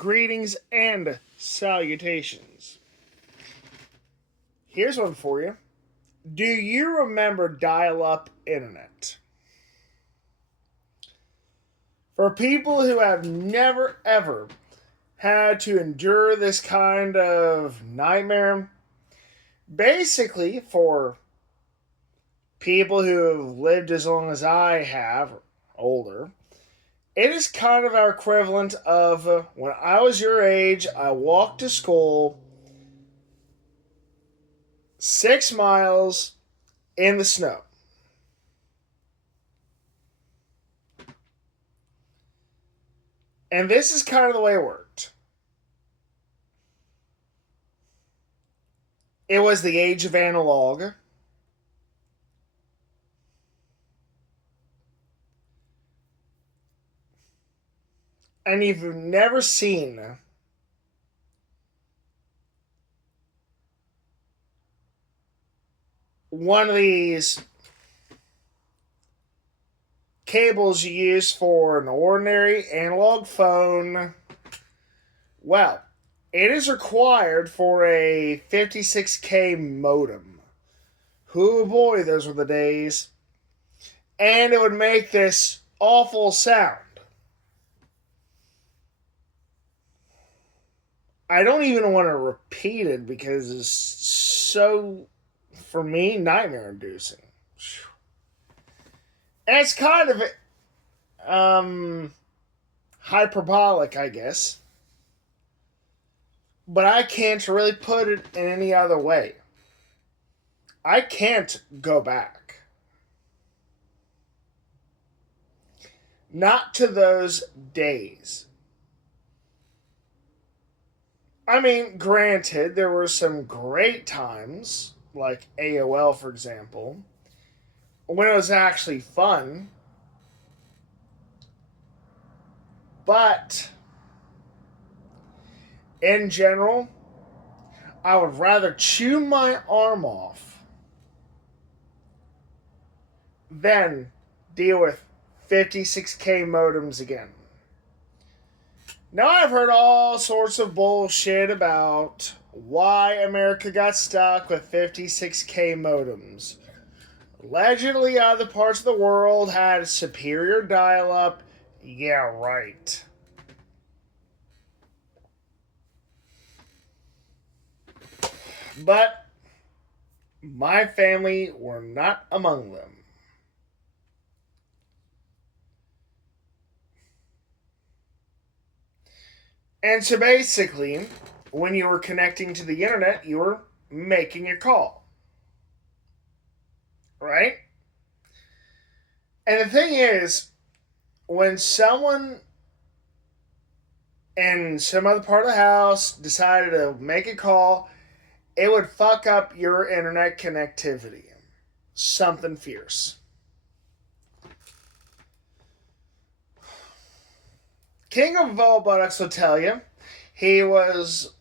Greetings and salutations. Here's one for you. Do you remember dial up internet? For people who have never ever had to endure this kind of nightmare, basically, for people who have lived as long as I have, or older, it is kind of our equivalent of when I was your age, I walked to school 6 miles in the snow. And this is kind of the way it worked. It was the age of analog. And if you've never seen one of these cables you use for an ordinary analog phone, well, it is required for a 56K modem. Hoo boy, those were the days. And it would make this awful sound. I don't even want to repeat it because it's so, for me, nightmare inducing. And it's kind of hyperbolic, I guess. But I can't really put it in any other way. I can't go back. Not to those days. I mean, granted, there were some great times, like AOL, for example, when it was actually fun. But in general, I would rather chew my arm off than deal with 56K modems again. Now, I've heard all sorts of bullshit about why America got stuck with 56K modems. Allegedly, other parts of the world had superior dial up. Yeah, right. But my family were not among them. And so basically, when you were connecting to the internet, you were making a call. Right? And the thing is, when someone in some other part of the house decided to make a call, it would fuck up your internet connectivity. Something fierce. King of all buttocks will tell you, he was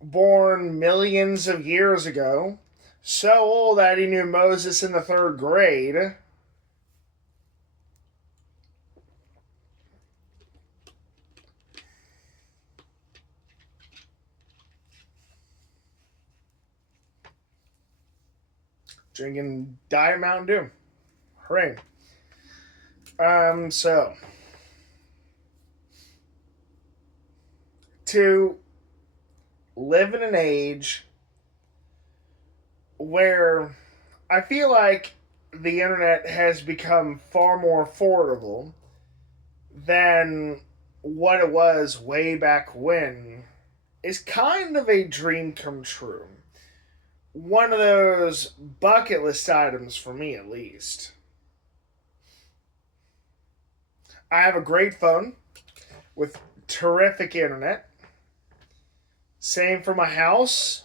born millions of years ago, so old that he knew Moses in the third grade. Drinking Diet Mountain Dew. Hooray. So to live in an age where I feel like the internet has become far more affordable than what it was way back when is kind of a dream come true. One of those bucket list items for me, at least. I have a great phone with terrific internet. Same for my house.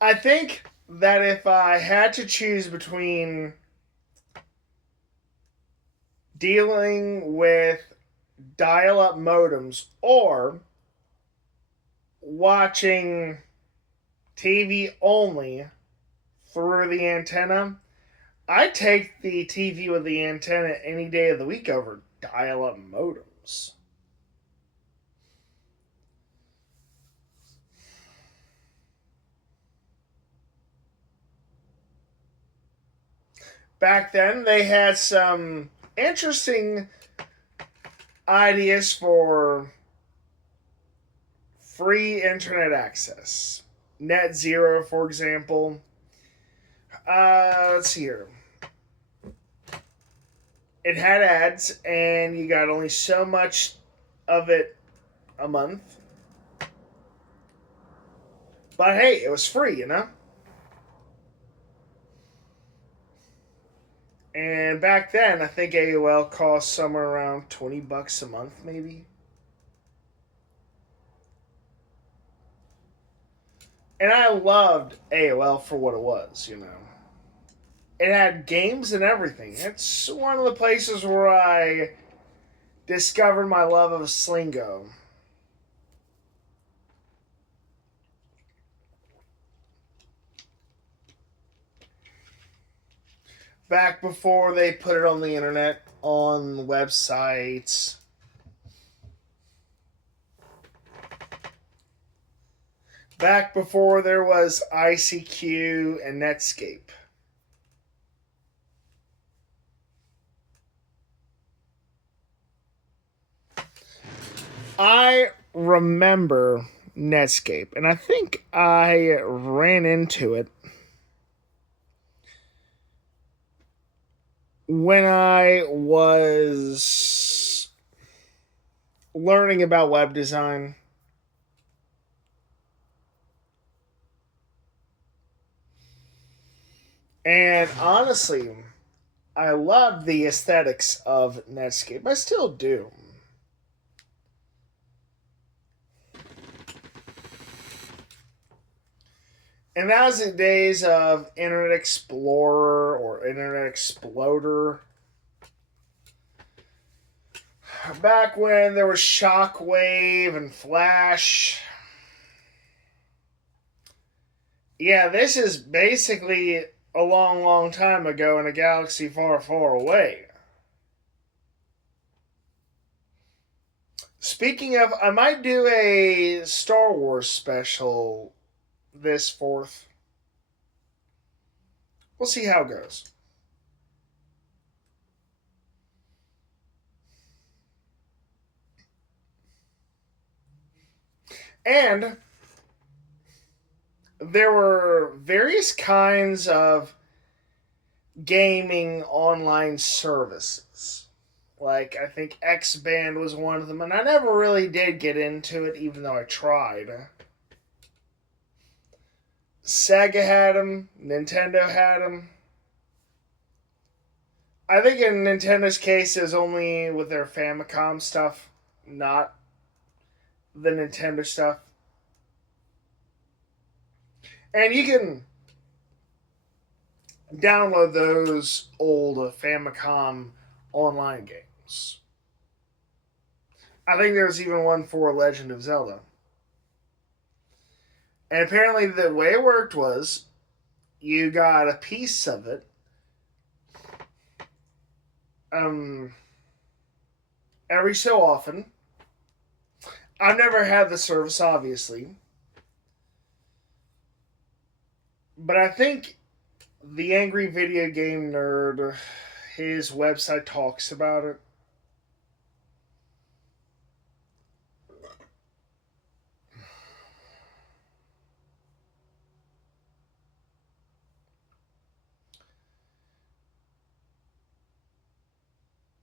I think that if I had to choose between dealing with dial up modems or watching TV only through the antenna, I take the TV with the antenna any day of the week over dial-up modems. Back then, they had some interesting ideas for free internet access. Net Zero, for example. Let's see here. It had ads, and you got only so much of it a month. But hey, it was free, you know? And back then, I think AOL cost somewhere around $20 a month, maybe. And I loved AOL for what it was, you know. It had games and everything. It's one of the places where I discovered my love of Slingo. Back before they put it on the internet, on websites. Back before there was ICQ and Netscape. I remember Netscape, and I think I ran into it when I was learning about web design. And honestly, I love the aesthetics of Netscape. I still do. And that was the days of Internet Explorer or Internet Exploder. Back when there was Shockwave and Flash. Yeah, this is basically a long, long time ago in a galaxy far, far away. Speaking of, I might do a Star Wars special this 4th. We'll see how it goes. And there were various kinds of gaming online services. Like, I think X Band was one of them, and I never really did get into it, even though I tried. Sega had them, Nintendo had them. I think in Nintendo's case, it was only with their Famicom stuff, not the Nintendo stuff. And you can download those old Famicom online games. I think there's even one for Legend of Zelda. And apparently, the way it worked was you got a piece of it. Every so often. I've never had the service, obviously. But I think the Angry Video Game Nerd, his website talks about it.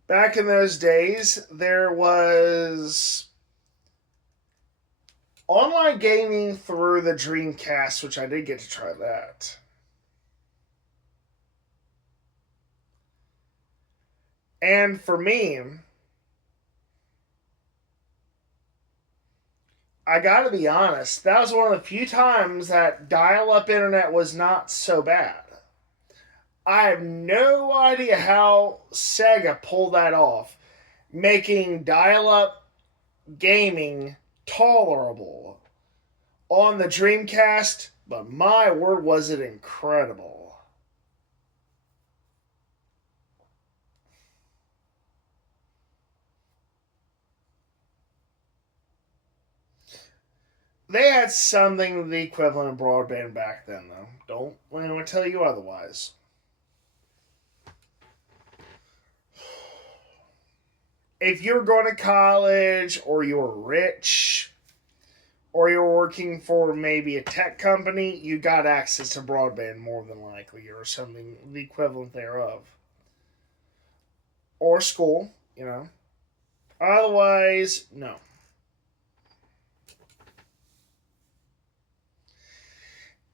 Back in those days, there was online gaming through the Dreamcast, which I did get to try that. And for me, I gotta be honest, that was one of the few times that dial up internet was not so bad. I have no idea how Sega pulled that off, making dial up gaming tolerable on the Dreamcast, but my word, was it incredible. They had something the equivalent of broadband back then, though. Don't let anyone tell you otherwise. If you're going to college or you're rich or you're working for maybe a tech company, you got access to broadband more than likely or something the equivalent thereof. Or school, you know. Otherwise, no.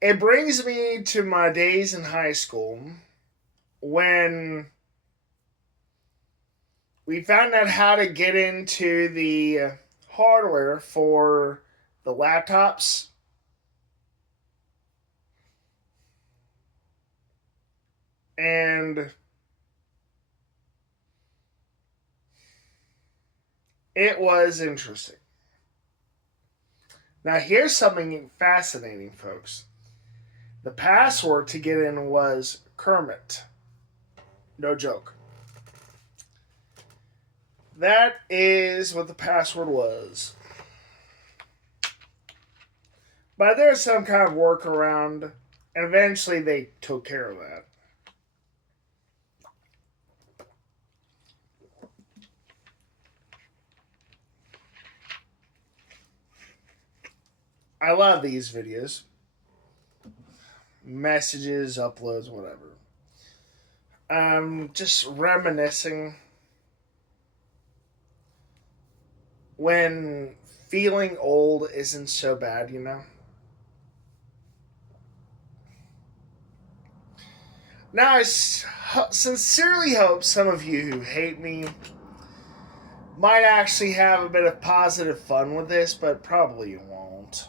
It brings me to my days in high school when we found out how to get into the hardware for the laptops. And it was interesting. Now, here's something fascinating, folks. The password to get in was Kermit. No joke. That is what the password was. But there's some kind of workaround, and eventually they took care of that. I love these videos. Messages, uploads, whatever. Just reminiscing when feeling old isn't so bad, you know? Now, I sincerely hope some of you who hate me might actually have a bit of positive fun with this, but probably you won't.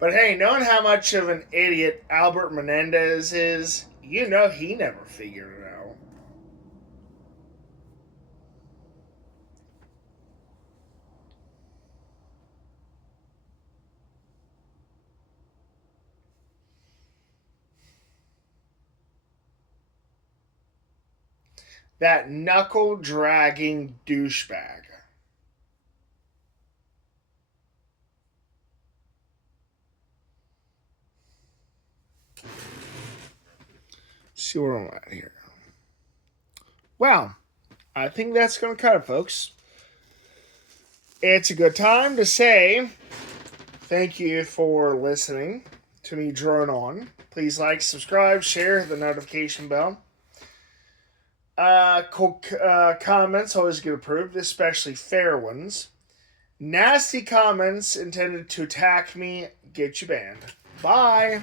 But hey, knowing how much of an idiot Albert Menendez is, you know he never figured it out. That knuckle dragging douchebag. See where I'm at here. Well, I think that's going to cut it, folks. It's a good time to say thank you for listening to me drone on. Please like, subscribe, share, the notification bell. Comments always get approved, especially fair ones. Nasty comments intended to attack me, get you banned. Bye.